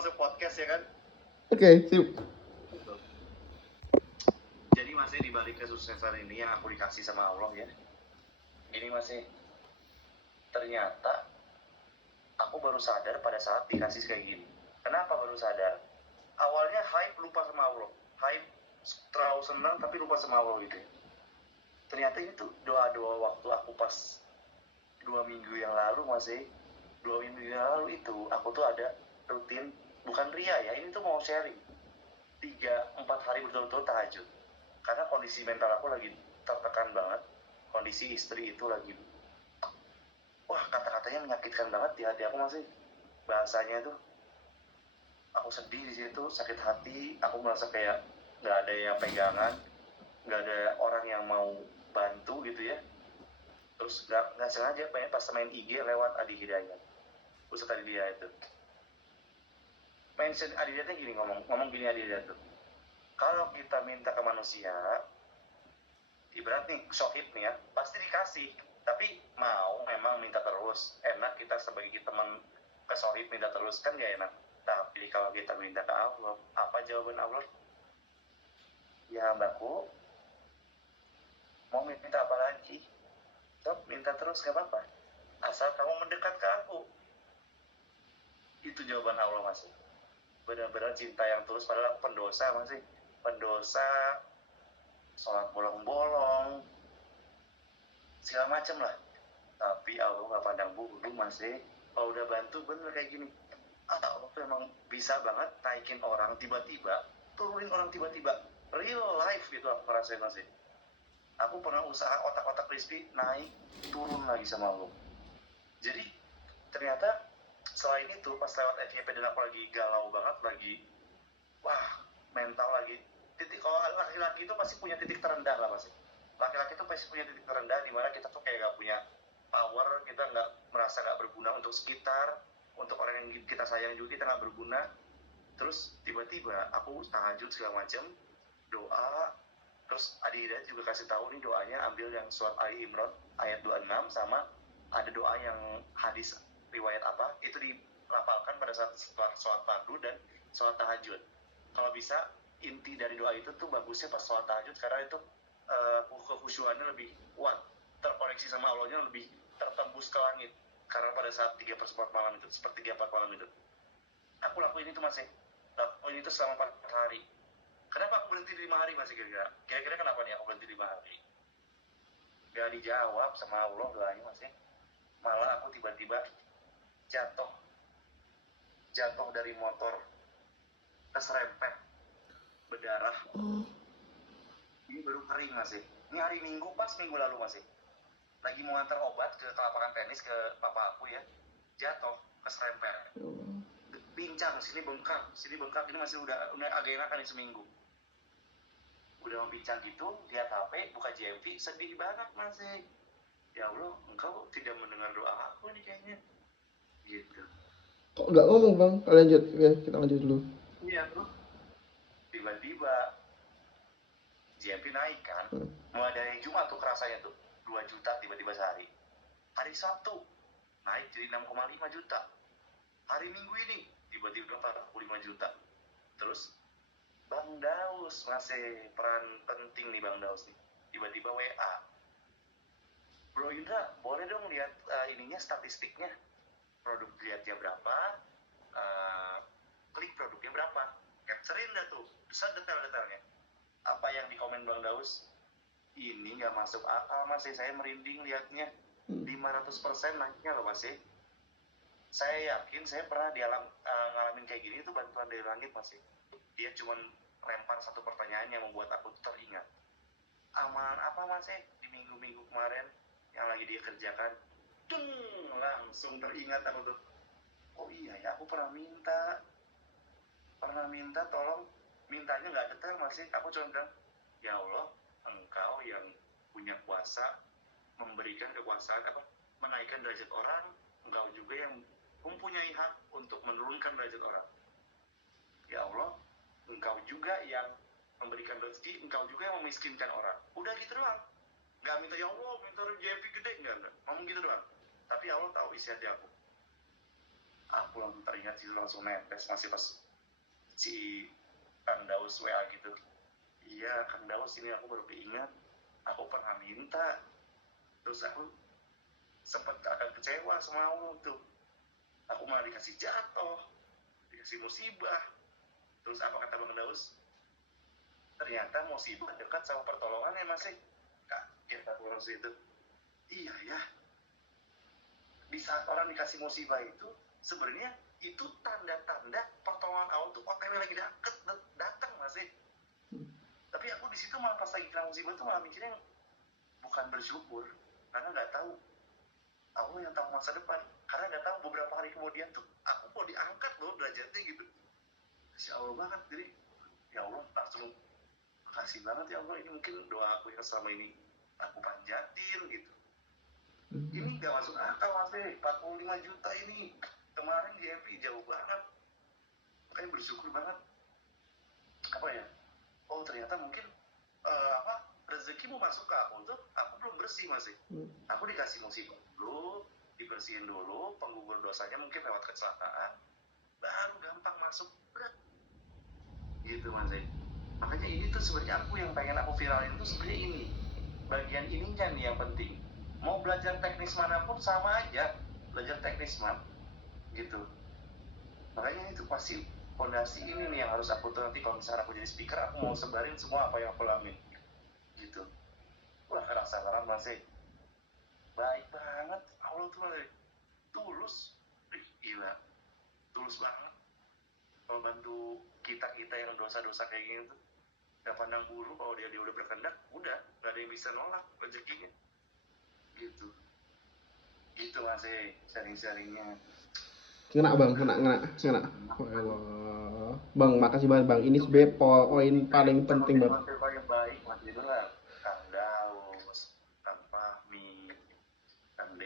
masuk podcast ya kan? Oke, sip. Jadi masih dibalik kesuksesan ini yang aku dikasih sama Allah ya. Ini masih ternyata aku baru sadar pada saat dikasih kayak gini. Kenapa baru sadar? Awalnya hype lupa sama Allah. Hype terlalu senang tapi lupa sama Allah gitu ya. Ternyata itu doa-doa waktu aku pas 2 minggu yang lalu masih 2 minggu yang lalu itu aku tuh ada rutin, bukan ria ya, ini tuh mau sharing 3-4 hari betul-betul tahajud karena kondisi mental aku lagi tertekan banget. Kondisi istri itu lagi, wah kata-katanya menyakitkan banget di hati aku masih. Bahasanya tuh aku sedih di situ, sakit hati, aku merasa kayak nggak ada yang pegangan, nggak ada orang yang mau bantu gitu ya. Terus nggak sengaja pas main IG lewat Adi Hidayat, Ustadz Adi Hidayat itu mention Adi Hidayatnya gini, ngomong gini Adi Hidayat tuh, kalau kita minta ke manusia, ibarat nih syahid nih ya, pasti dikasih. Tapi mau memang minta terus, enak kita sebagai teman ke syahid minta terus kan gak enak. Tapi kalau kita minta ke Allah, apa jawaban Allah? Ya hambaku, mau minta apa lagi? Sok minta terus gak apa-apa, asal kamu mendekat ke aku. Itu jawaban Allah masih. Benar-benar cinta yang tulus, padahal aku pendosa masih. Pendosa, sholat bolong-bolong, segala macem lah. Tapi Allah gak pandang bulu masih. Kalau udah bantu bener kayak gini, Allah tuh emang bisa banget naikin orang tiba-tiba, turunin orang tiba-tiba. Real life gitu aku ngerasain masih. Aku pernah usaha otak-otak crispy naik turun lagi sama Allah. Jadi ternyata selain itu pas lewat FYP dan aku lagi galau banget, lagi wah mental lagi titik. Kalau laki-laki itu pasti punya titik terendah lah pasti. Laki-laki itu pasti punya titik terendah di mana kita tuh kayak gak punya power, kita nggak merasa nggak berguna untuk sekitar, untuk orang yang kita sayang juga kita nggak berguna. Terus tiba-tiba aku tahajud segala macam, doa. Terus Adi Hidayat juga kasih tahu nih doanya, ambil yang surat Ali Imran ayat 26, sama ada doa yang hadis riwayat apa itu dilafalkan pada saat setelah sholat fardu dan sholat tahajud. Kalau bisa inti dari doa itu tuh bagusnya pas sholat tahajud, karena itu kekhusyuannya lebih kuat, terkoneksi sama Allahnya lebih tertembus ke langit. Karena pada saat 3/4 malam itu, sepertiga 4 malam itu, aku lakuin itu masih, lakuin itu selama 4 hari. Kenapa aku berhenti di 5 hari masih kira-kira? Kira-kira kenapa nih aku berhenti di 5 hari? Gak dijawab sama Allah doanya masih. Malah aku tiba-tiba jatuh dari motor, keserempet, berdarah. Ini baru kering masih. Ini hari Minggu, pas minggu lalu masih. Lagi mau antar obat ke lapangan tenis ke papa aku ya. Jatuh, keserempet. Pincang, sini bengkak. Ini masih udah agak enakan nih seminggu. Udah mau pincang gitu, lihat HP, buka JMV, sedih banget masih. Ya Allah, engkau tidak mendengar doa aku nih kayaknya. Gitu. Kok nggak ngomong bang? Lanjut, ya kita lanjut dulu. Iya bro. Tiba-tiba JMP naik kan, mulai dari Jumat tuh kerasanya tuh 2 juta tiba-tiba sehari. Hari Sabtu naik jadi 6,5 juta. Hari Minggu ini tiba-tiba 45 juta. Terus Bang Daus masih peran penting nih Bang Daus nih. Tiba-tiba WA, Bro Indra boleh dong lihat ininya, statistiknya, produk lihatnya berapa, klik produknya berapa, capturein dah tuh, besar detail-detailnya. Apa yang di komen Bang Daus, ini nggak masuk akal masih, saya merinding liatnya. 500% naiknya loh masih. Saya yakin saya pernah ngalamin kayak gini, itu bantuan dari langit masih. Dia cuma lempar satu pertanyaan yang membuat aku teringat. Amalan apa masih di minggu-minggu kemarin yang lagi dia kerjakan? Langsung teringat aku tuh. Oh iya ya, aku pernah minta tolong. Mintanya nggak detail masih. Aku cuma bilang, ya Allah, engkau yang punya kuasa memberikan kekuasaan, menaikkan derajat orang. Engkau juga yang mempunyai hak untuk menurunkan derajat orang. Ya Allah, engkau juga yang memberikan rezeki, engkau juga yang memiskinkan orang. Udah gitu doang. Nggak minta ya Allah, minta JP gede, enggak. Ngomong gitu doang. Tapi Allah tahu isi hati aku. Aku langsung teringat sih, langsung netes masih pas si Kang Daus WA gitu. Iya Kang Daus, ini aku baru keingat aku pernah minta, terus aku sempat agak kecewa sama Allah tuh, aku malah dikasih jatuh, dikasih musibah. Terus apa kata Bang Daus? Ternyata musibah dekat sama pertolongan ya masih kak, kita kurang itu. Iya ya, di saat orang dikasih musibah itu sebenarnya itu tanda-tanda pertolongan Allah tuh OTW lagi datang masih. Tapi aku di situ malah pas lagi kena musibah tuh malah mikirnya bukan bersyukur, karena nggak tahu Allah yang tahu masa depan. Karena nggak tahu beberapa hari kemudian tuh aku mau diangkat loh derajatnya gitu. Masya Allah banget. Jadi ya Allah langsung makasih banget ya Allah, ini mungkin doa aku yang selama ini aku panjatin gitu. Ini nggak masuk akal masih 45 juta ini kemarin di MV jauh banget. Makanya bersyukur banget. Apa ya? Oh ternyata mungkin rezeki mau masuk ke aku tuh aku belum bersih masih. Aku dikasih musibah dulu, dibersihin dulu, penggugur dosanya mungkin lewat kecelakaan, baru gampang masuk. Gitu masih. Makanya ini tuh sebenarnya aku yang pengen aku viralin tuh sebenarnya ini. Bagian ininya nih yang penting. Mau belajar teknis manapun sama aja, belajar teknis man gitu. Makanya itu pasti fondasi ini nih yang harus aku tuh nanti kalau misalnya aku jadi speaker, aku mau sebarin semua apa yang aku lamin gitu. Wah kerasa banget masih baik banget Allah tuh masih tulus. Gila tulus banget kalau bantu kita yang dosa-dosa kayak gini tuh. Gak pandang bulu, kalau dia udah berkehendak udah gak ada yang bisa nolak rezekinya gitu. Itu masih sharing-sharingnya. Kena bang, kena. Oh, Allah. Bang, makasih banget bang. Ini sebenarnya poin paling penting bang. Yang baik masih itu lah. Kang Daus, Kang Fahmi, Kang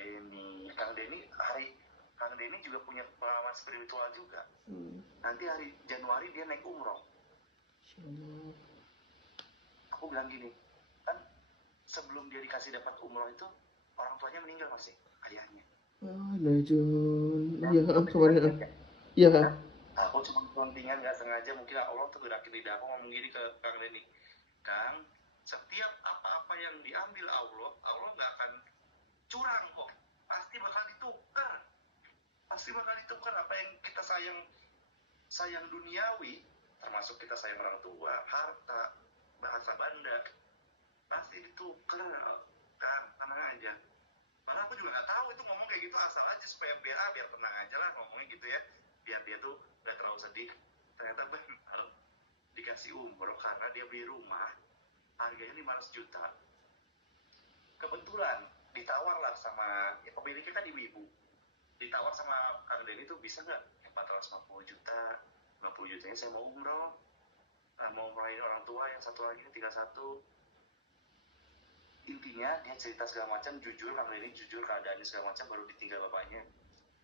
Denny juga punya pengalaman spiritual juga. Nanti hari Januari dia naik umroh. Aku bilang gini, kan sebelum dia dikasih dapat umroh itu orang tuanya meninggal masih, ayahnya. Najun. Iya, kemarin. Iya kan? Aku cuma pelantingan nggak sengaja, mungkin Allah tuh gerakin lidah aku ngomong gini ke Kang Denny. Kang, setiap apa-apa yang diambil Allah nggak akan curang kok. Pasti bakal ditukar. Apa yang kita sayang duniawi, termasuk kita sayang orang tua, harta, bahasa banda, pasti ditukar. Kang, tenang aja. Malah aku juga nggak tahu itu ngomong kayak gitu asal aja supaya biar tenang aja lah ngomongnya gitu ya, biar dia tuh nggak terlalu sedih. Ternyata benar dikasih umroh karena dia beli rumah harganya 500 juta. Kebetulan ditawar lah sama ya, pemiliknya kan ibu-ibu, ditawar sama Kang Denny tuh bisa nggak 450 juta, 50 jutanya saya mau umroh, mau umrohin orang tua yang satu lagi tinggal satu. Intinya dia cerita segala macam, jujur Kang Denny jujur keadaannya segala macam, baru ditinggal bapaknya.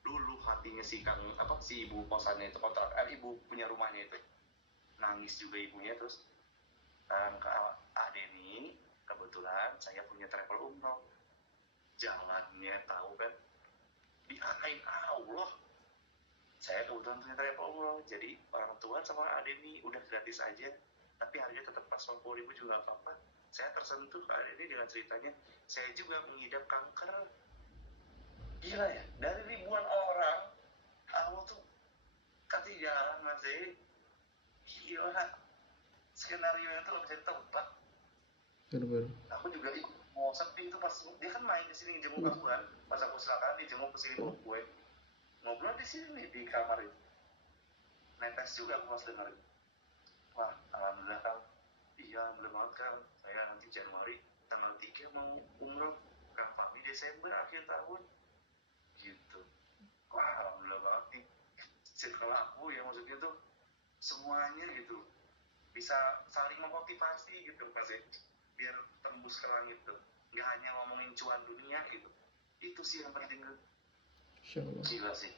Dulu hatinya si ibu kosannya itu ibu punya rumahnya itu nangis juga ibunya. Terus ke Denny, kebetulan saya punya travel umroh, jalannya tahu kan diarahin Allah. Saya kebetulan punya travel umroh, jadi orang tua sama Denny udah gratis aja, tapi harganya tetap pas 50.000 juga nggak apa-apa. Saya tersentuh ke Denny dengan ceritanya, saya juga mengidap kanker. Gila ya, dari ribuan orang Allah tuh kasih jalan masih. Gila, skenario itu nggak bisa ditebak. Bener. Aku juga ikut mau sepi itu pas dia kan main di sini jenguk aku kan, pas aku silakan dijenguk kesini bawa gue ngobrol di sini nih di kamar itu, netes juga aku pas dengerin. Wah alhamdulillah Kang, iya alhamdulillah banget Kang, saya nanti Januari tanggal 3 mau umroh, Kang Fahmi Desember akhir tahun gitu. Wah alhamdulillah banget nih circle aku ya, maksudnya tuh semuanya gitu bisa saling memotivasi gitu pasti biar tembus ke langit tuh, nggak hanya ngomongin cuan dunia gitu. Itu sih yang penting tuh. Insyaallah. Gila sih.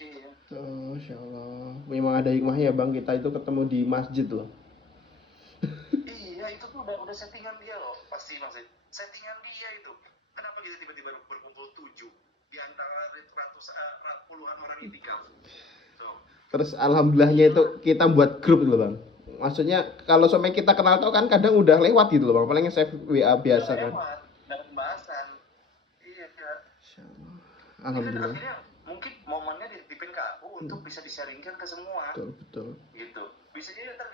Iya. Oh, insyaallah. Memang ada hikmahnya ya bang, kita itu ketemu di masjid loh. Iya itu tuh udah settingan dia loh, pasti masih settingan dia itu. Kenapa kita tiba-tiba berkumpul 7 di antara itu puluhan orang itikaf. So, Terus alhamdulillahnya itu kita buat grup gitu loh bang. Maksudnya kalau sampai kita kenal tau kan kadang udah lewat gitu loh bang. Paling save WA biasa kan. lewat dalam pembahasan. Iya kan. Ini kan Alhamdulillah. akhirnya mungkin momennya dititipin ke aku untuk bisa disaringkan ke semua. Betul betul. Gitu. Bisa jadi ntar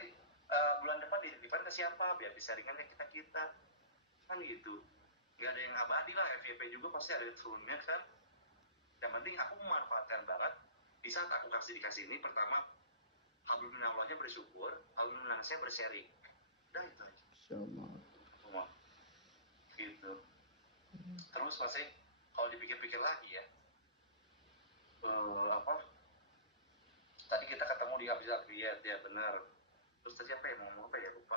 bulan depan dititipkan ke siapa biar disaringkan ke kita kan gitu. Gak ada yang abadi lah, FYP juga pasti ada turunnya kan. Yang penting aku memanfaatkan banget di saat aku dikasih ini. Pertama, alhamdulillahnya bersyukur, alhamdulillah saya bersharing. Udah itu aja Insyaallah. semua gitu. Terus masih kalau dipikir-pikir lagi ya, tadi kita ketemu di Habis ya benar. Terus tadi apa ya, mau ngomong apa ya, lupa